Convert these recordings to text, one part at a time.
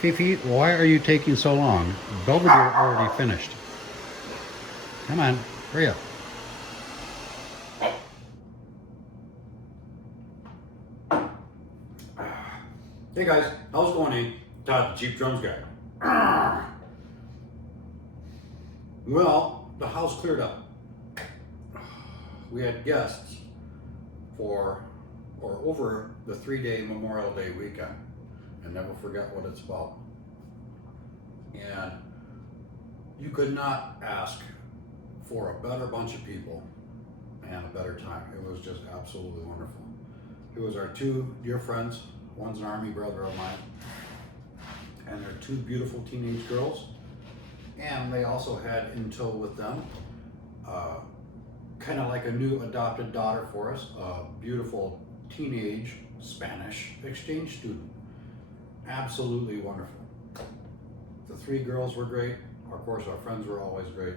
Fifi, why are you taking so long? Belvedere already finished. Come on, hurry up. Hey guys, how's it going, eh? Todd, the cheap drums guy. Well, the house cleared up. We had guests for or over the 3-day Memorial Day weekend, and never forget what it's about. And you could not ask for a better bunch of people and a better time. It was just absolutely wonderful. It was our two dear friends. One's an Army brother of mine, and they're two beautiful teenage girls. And they also had in tow with them, kind of like a new adopted daughter for us, a beautiful teenage Spanish exchange student. Absolutely wonderful. The three girls were great. Of course, our friends were always great.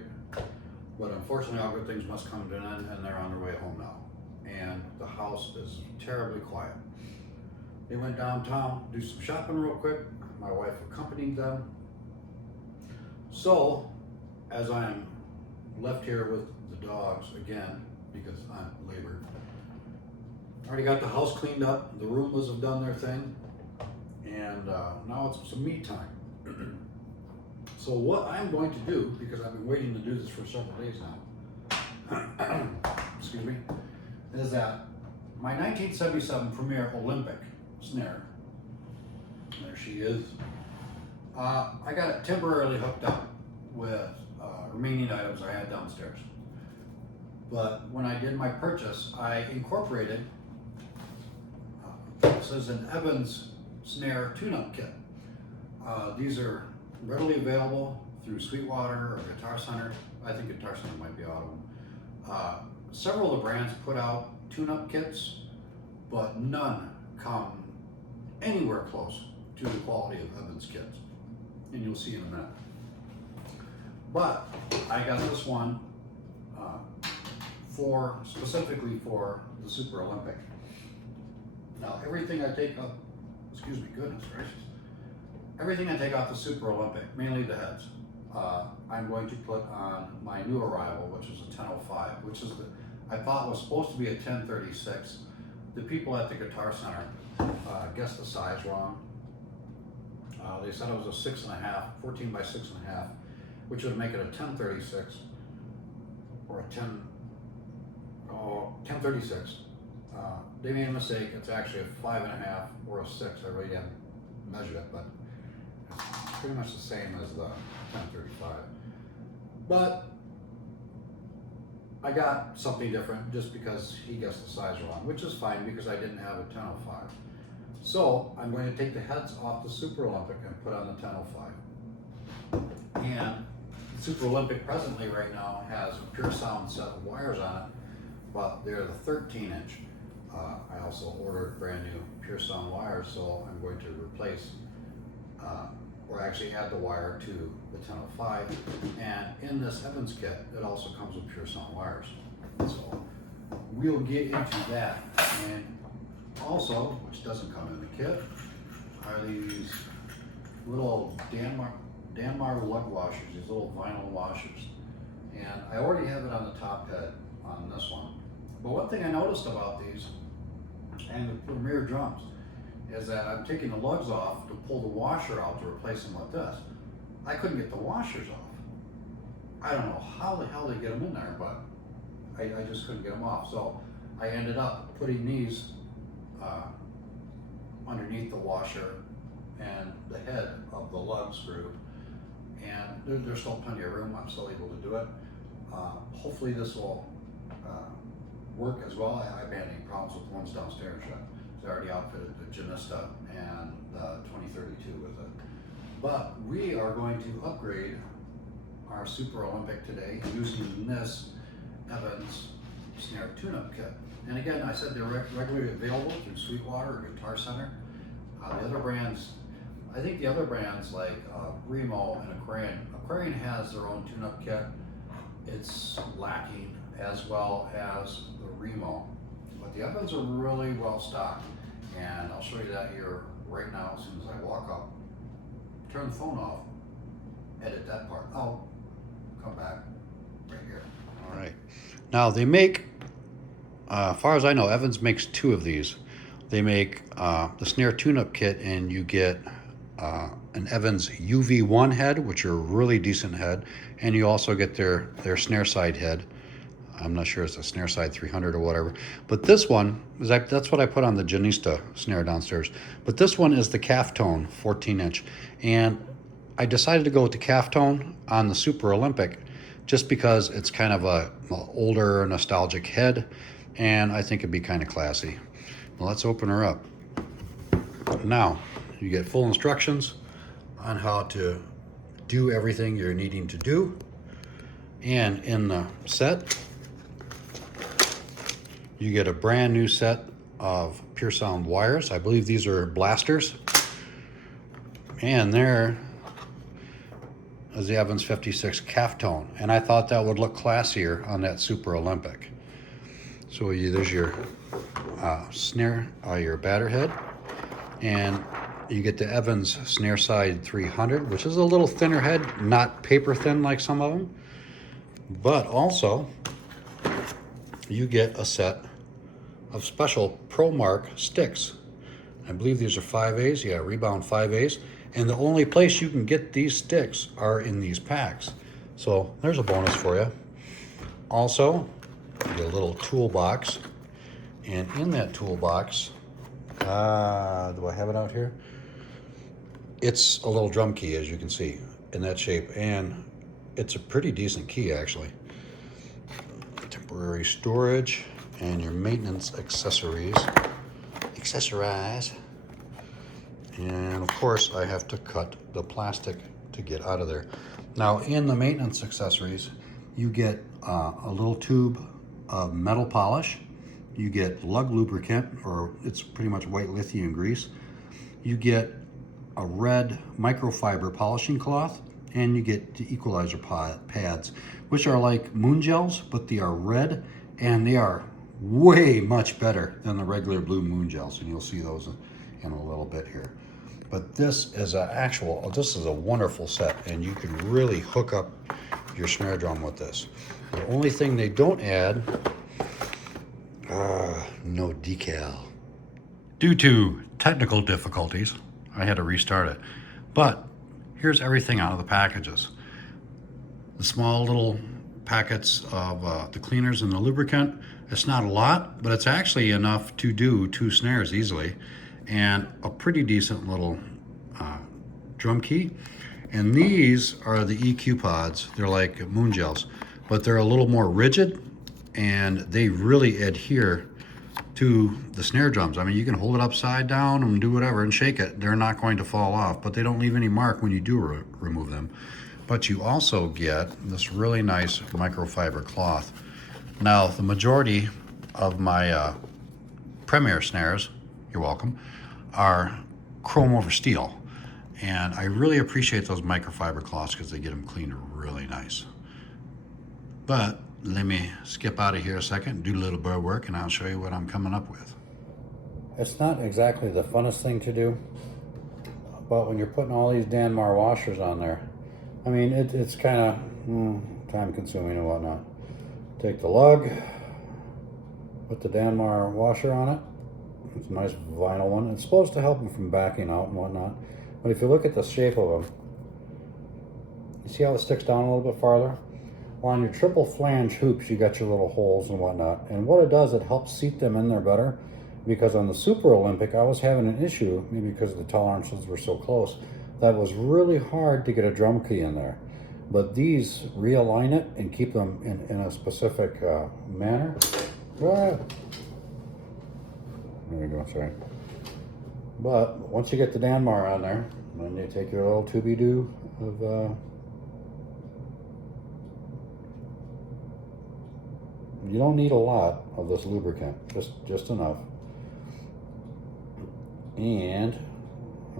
But unfortunately, all good things must come to an end, and they're on their way home now. And the house is terribly quiet. They went downtown to do some shopping real quick. My wife accompanied them. So, as I'm left here with the dogs again, because I'm labored, already got the house cleaned up, the Roombas have done their thing, and now it's some me time. So what I'm going to do, because I've been waiting to do this for several days now, excuse me, is that my 1977 Premier Olympic Snare, there she is, I got it temporarily hooked up with remaining items I had downstairs. But when I did my purchase, I incorporated, this is an Evans Snare tune-up kit. These are readily available through Sweetwater or Guitar Center. I think Guitar Center might be out of them. Several of the brands put out tune-up kits, but none come anywhere close to the quality of Evans kits, and you'll see in a minute. But I got this one specifically for the Super Olympic. Now everything I take up, excuse me, goodness gracious, everything I take off the Super Olympic, mainly the heads, I'm going to put on my new arrival, which is a 1005, which is I thought was supposed to be a 1036. The people at the Guitar Center guessed the size wrong. They said it was a 6.5, 14 by 6.5, which would make it a 1036 or a 1036. They made a mistake. It's actually a 5.5 or a 6. I really haven't measured it, but it's pretty much the same as the 1035. But I got something different just because he guessed the size wrong, which is fine because I didn't have a 1005. So I'm going to take the heads off the Super Olympic and put on the 1005. And the Super Olympic presently right now has a Pure Sound set of wires on it, but they're the 13-inch. I also ordered brand new Pure Sound wires, so I'm going to replace or actually add the wire to the 1005. And in this Evans kit, it also comes with Pure Sound wires. So we'll get into that. And also, which doesn't come in the kit, are these little Danmar lug washers, these little vinyl washers. And I already have it on the top head on this one. But one thing I noticed about these and the Premier drums is that I'm taking the lugs off to pull the washer out to replace them with this. I couldn't get the washers off. I don't know how the hell they get them in there, but I just couldn't get them off. So I ended up putting these underneath the washer and the head of the lug screw, and there's still plenty of room. I'm still able to do it. Hopefully this will work as well. I haven't had any problems with the ones downstairs yet. I already outfitted the Janista and the 2032 with it. But we are going to upgrade our Super Olympic today using this Evans Snare tune-up kit. And again, I said they're regularly available through Sweetwater or Guitar Center. The other brands, I think the other brands like Remo and Aquarian has their own tune-up kit. It's lacking as well as the Remo. But the Evans are really well stocked. And I'll show you that here right now as soon as I walk up. turn the phone off, edit that part out, come back right here. All right. Now they make, as far as I know, Evans makes 2 of these. They make the Snare tune-up kit, and you get an Evans UV1 head, which are a really decent head, and you also get their snare side head. I'm not sure it's a snare side 300 or whatever, but this one is that's what I put on the Janista snare downstairs. But this one is the calf tone 14-inch, and I decided to go with the calf tone on the Super Olympic just because it's kind of a older nostalgic head, and I think it'd be kind of classy. Well, let's open her up. Now you get full instructions on how to do everything you're needing to do, and in the set you get a brand new set of Pure Sound wires. I believe these are blasters, and there is the Evans 56 calf tone, and I thought that would look classier on that Super Olympic. So there's your snare, your batter head, and you get the Evans snare side 300, which is a little thinner head, not paper thin like some of them, but also you get a set of special Pro Mark sticks. I believe these are 5As, yeah, rebound 5As, and the only place you can get these sticks are in these packs. So there's a bonus for you. Also, you get a little toolbox, and in that toolbox, do I have it out here? It's a little drum key, as you can see, in that shape, and it's a pretty decent key actually. Temporary storage and your maintenance accessories. Accessorize. And of course I have to cut the plastic to get out of there. Now in the maintenance accessories, you get a little tube of metal polish. You get lug lubricant, or it's pretty much white lithium grease. You get a red microfiber polishing cloth, and you get the equalizer pads, which are like moon gels, but they are red, and they are way much better than the regular blue moon gels, and you'll see those in a little bit here. But this is this is a wonderful set, and you can really hook up your snare drum with this. The only thing they don't add, no decal. Due to technical difficulties, I had to restart it. But here's everything out of the packages. The small little packets of the cleaners and the lubricant. It's not a lot, but it's actually enough to do 2 snares easily, and a pretty decent little drum key. And these are the EQ pods. They're like moon gels, but they're a little more rigid, and they really adhere to the snare drums. I mean, you can hold it upside down and do whatever and shake it. They're not going to fall off, but they don't leave any mark when you do remove them. But you also get this really nice microfiber cloth. Now, the majority of my Premier snares, you're welcome, are chrome over steel. And I really appreciate those microfiber cloths because they get them cleaned really nice. But let me skip out of here a second, do a little bird work, and I'll show you what I'm coming up with. It's not exactly the funnest thing to do, but when you're putting all these Danmar washers on there, I mean, it's kind of time consuming and whatnot. Take the lug, put the Danmar washer on it. It's a nice vinyl one. It's supposed to help them from backing out and whatnot. But if you look at the shape of them, you see how it sticks down a little bit farther? Well, on your triple flange hoops, you got your little holes and whatnot. And what it does, it helps seat them in there better. Because on the Super Olympic, I was having an issue, maybe because the tolerances were so close, that was really hard to get a drum key in there. But these realign it and keep them in a specific manner. Ah. There you go, sorry. But once you get the Danmar on there, then you take your little tubey-doo of you don't need a lot of this lubricant, just enough. And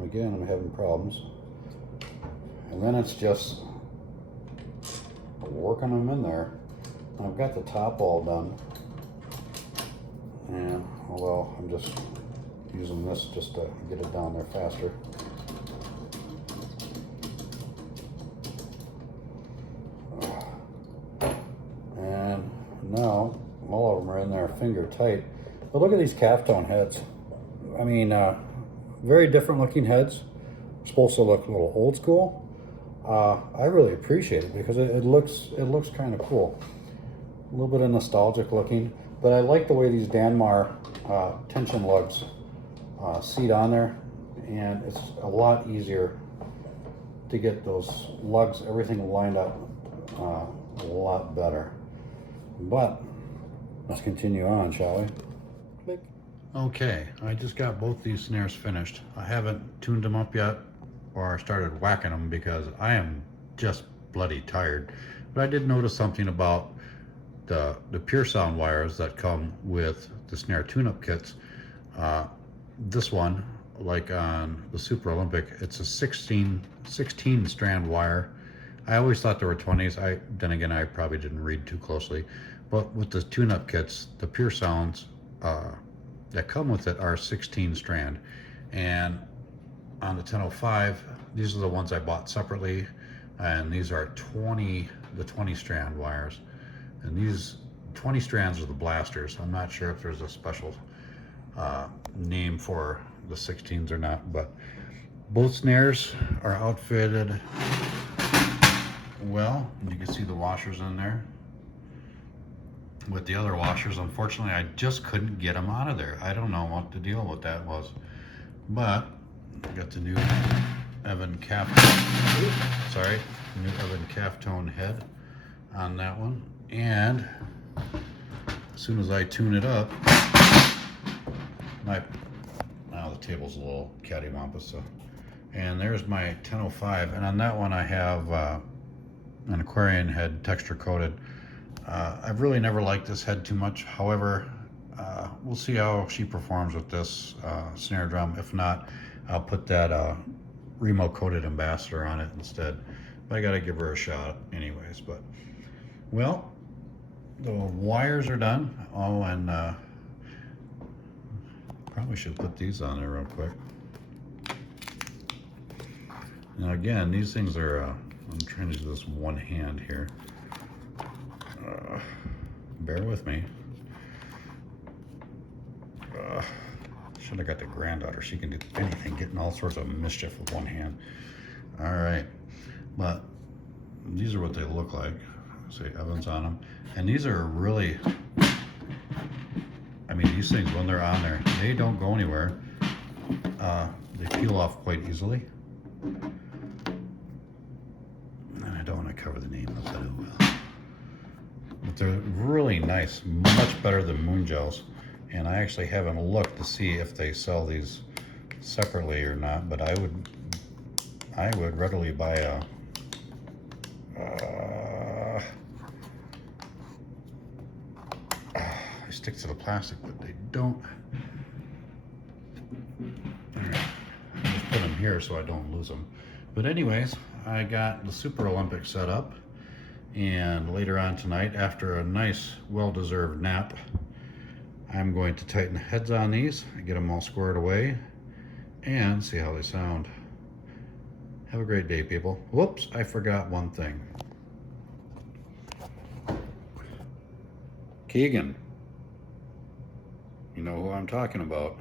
again, I'm having problems. And then it's just working them in there. I've got the top all done. And although I'm just using this just to get it down there faster. finger tight. But look at these calf tone heads. I mean, very different looking heads. Supposed to look a little old school. I really appreciate it because it looks kind of cool. A little bit of nostalgic looking, but I like the way these Danmar tension lugs seat on there, and it's a lot easier to get those lugs, everything lined up a lot better. But let's continue on, shall we? Click. Okay, I just got both these snares finished. I haven't tuned them up yet or started whacking them because I am just bloody tired. But I did notice something about the pure sound wires that come with the snare tune-up kits. This one, like on the Super Olympic, it's a 16 strand wire. I always thought there were 20s. Then again, I probably didn't read too closely. But with the tune-up kits, the pure sounds that come with it are 16 strand. And on the 1005, these are the ones I bought separately, and these are the 20 strand wires. And these 20 strands are the blasters. I'm not sure if there's a special name for the 16s or not, but both snares are outfitted well. You can see the washers in there. With the other washers, unfortunately, I just couldn't get them out of there. I don't know what the deal with that was, but I got the new Evan Calftone head on that one. And as soon as I tune it up, now the table's a little cattywampus, so. And there's my 1005, and on that one I have an Aquarian head, texture coated. I've really never liked this head too much. However, we'll see how she performs with this snare drum. If not, I'll put that Remo coated ambassador on it instead. But I gotta give her a shot anyways. But well, the wires are done. Oh, and probably should put these on there real quick. Now again, these things are, I'm trying to do this one hand here. Bear with me. Should have got the granddaughter. She can do anything, getting all sorts of mischief with one hand. All right, but these are what they look like. See Evans on them, and these are really, I mean, these things when they're on there, they don't go anywhere. They peel off quite easily. And I don't want to cover the name of it. But they're really nice, much better than Moon Gels. And I actually haven't looked to see if they sell these separately or not, but I would readily buy a I stick to the plastic, but they don't. All right. I just put them here so I don't lose them. But anyways, I got the Super Olympic set up, and later on tonight, after a nice, well-deserved nap, I'm going to tighten the heads on these, get them all squared away, and see how they sound. Have a great day, people. Whoops, I forgot one thing. Keegan, you know who I'm talking about.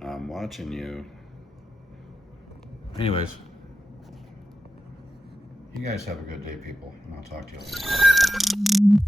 I'm watching you. Anyways, you guys have a good day, people, and I'll talk to you later.